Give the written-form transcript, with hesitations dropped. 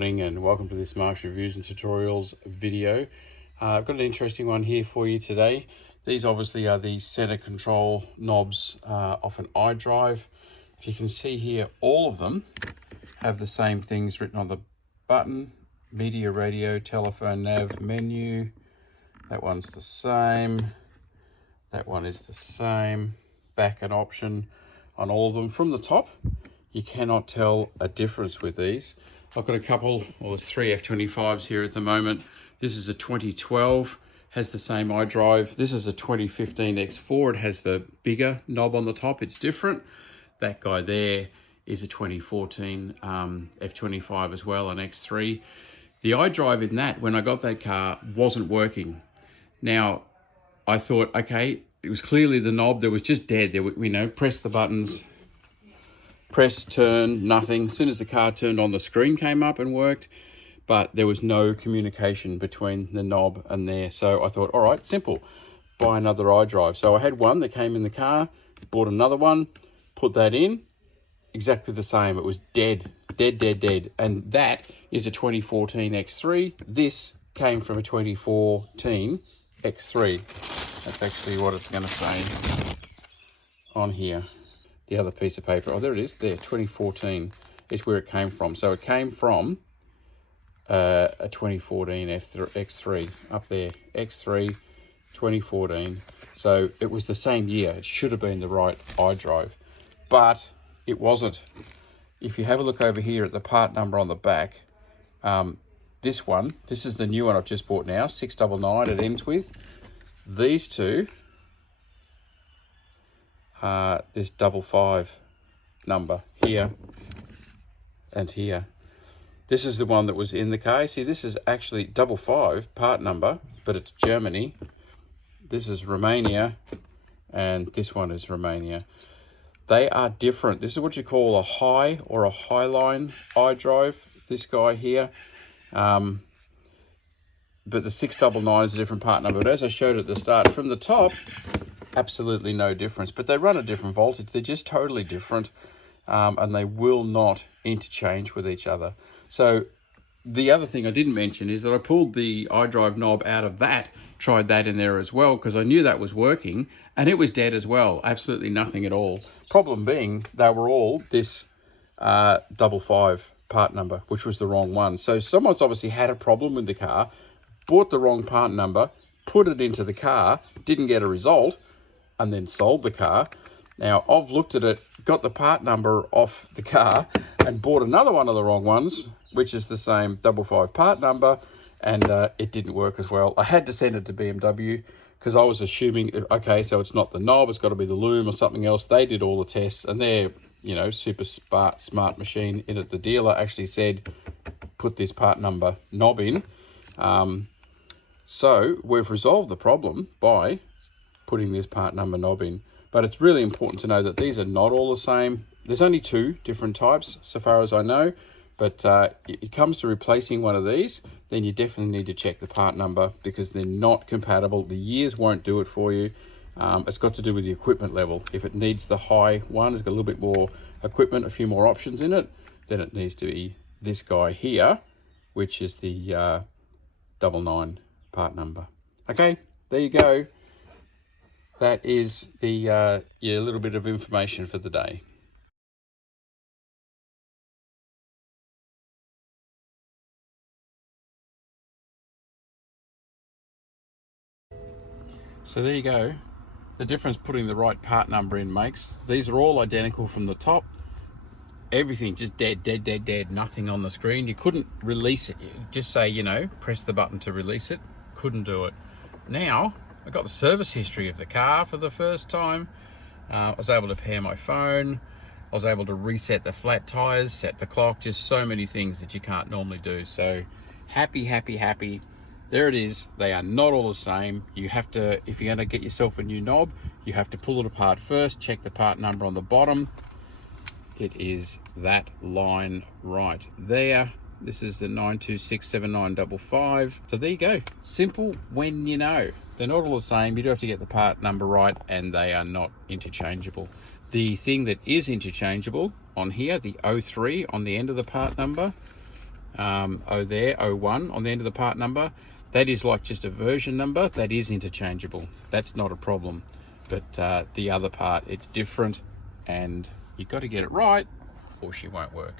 morning and welcome to this Marks Reviews and Tutorials video. I've got an interesting one here for you today. These obviously are the center control knobs off an iDrive. If you can see here, all of them have the same things written on the button: media, radio, telephone, nav, menu. That one's the same. That one is the same. Back and option on all of them. From the top, you cannot tell a difference with these. I've got a couple, well, there's three F25s here at the moment. This is a 2012, has the same iDrive. This is a 2015 X4. It has the bigger knob on the top. It's different. That guy there is a 2014 F25 as well, an X3. The iDrive in that, when I got that car, wasn't working. Now, I thought, okay, it was clearly the knob that was just dead. There, press the buttons, press, turn, nothing. As soon as the car turned on, the screen came up and worked, but there was no communication between the knob and there. So I thought, all right, simple, buy another iDrive. So I had one that came in the car, bought another one, put that in, exactly the same. It was dead. And that is a 2014 X3. This came from a 2014 X3. That's actually what it's going to say on here. The other piece of paper, oh, there it is, there, 2014 is where it came from. So it came from a 2014 X3 up there, X3 2014. So it was the same year. It should have been the right iDrive, but it wasn't. If you have a look over here at the part number on the back, this one, this is the new one I've just bought now, 699 it ends with. These two, this 55 number here and here. This is the one that was in the car. See, this is actually 55 part number, but it's Germany. This is Romania, and this one is Romania. They are different. This is what you call a high or a highline iDrive, this guy here. But the 699 is a different part number. But as I showed at the start, from the top, absolutely no difference. But they run a different voltage. They're just totally different, and they will not interchange with each other. So the other thing I didn't mention is that I pulled the iDrive knob out of that, tried that in there as well, because I knew that was working, and it was dead as well. Absolutely nothing at all. Problem being, they were all this 55 part number, which was the wrong one. So someone's obviously had a problem with the car, bought the wrong part number, put it into the car, didn't get a result, and then sold the car. Now, I've looked at it, got the part number off the car, and bought another one of the wrong ones, which is the same 55 part number, and it didn't work as well. I had to send it to BMW because I was assuming, okay, so it's not the knob, it's got to be the loom or something else. They did all the tests, and they're, super smart machine in it. The dealer actually said, put this part number knob in. So we've resolved the problem by putting this part number knob in. But it's really important to know that these are not all the same. There's only two different types, so far as I know. But it comes to replacing one of these, then you definitely need to check the part number because they're not compatible. The years won't do it for you. It's got to do with the equipment level. If it needs the high one, it's got a little bit more equipment, a few more options in it, then it needs to be this guy here, which is the 99 part number. Okay, there you go. That is the little bit of information for the day. So there you go. The difference putting the right part number in makes. These are all identical from the top. Everything just dead, nothing on the screen. You couldn't release it. You just say, press the button to release it. Couldn't do it. Now, I got the service history of the car for the first time. I was able to pair my phone. I was able to reset the flat tires, set the clock, just so many things that you can't normally do. So happy. There it is. They are not all the same. You have to, if you're going to get yourself a new knob, you have to pull it apart first, check the part number on the bottom. It is that line right there. This is the 9267955. So there you go. Simple when you know. They're not all the same. You do have to get the part number right, and they are not interchangeable. The thing that is interchangeable on here, the 03 on the end of the part number, O there, O1 on the end of the part number, that is like just a version number. That is interchangeable. That's not a problem. But the other part, it's different, and you've got to get it right or she won't work.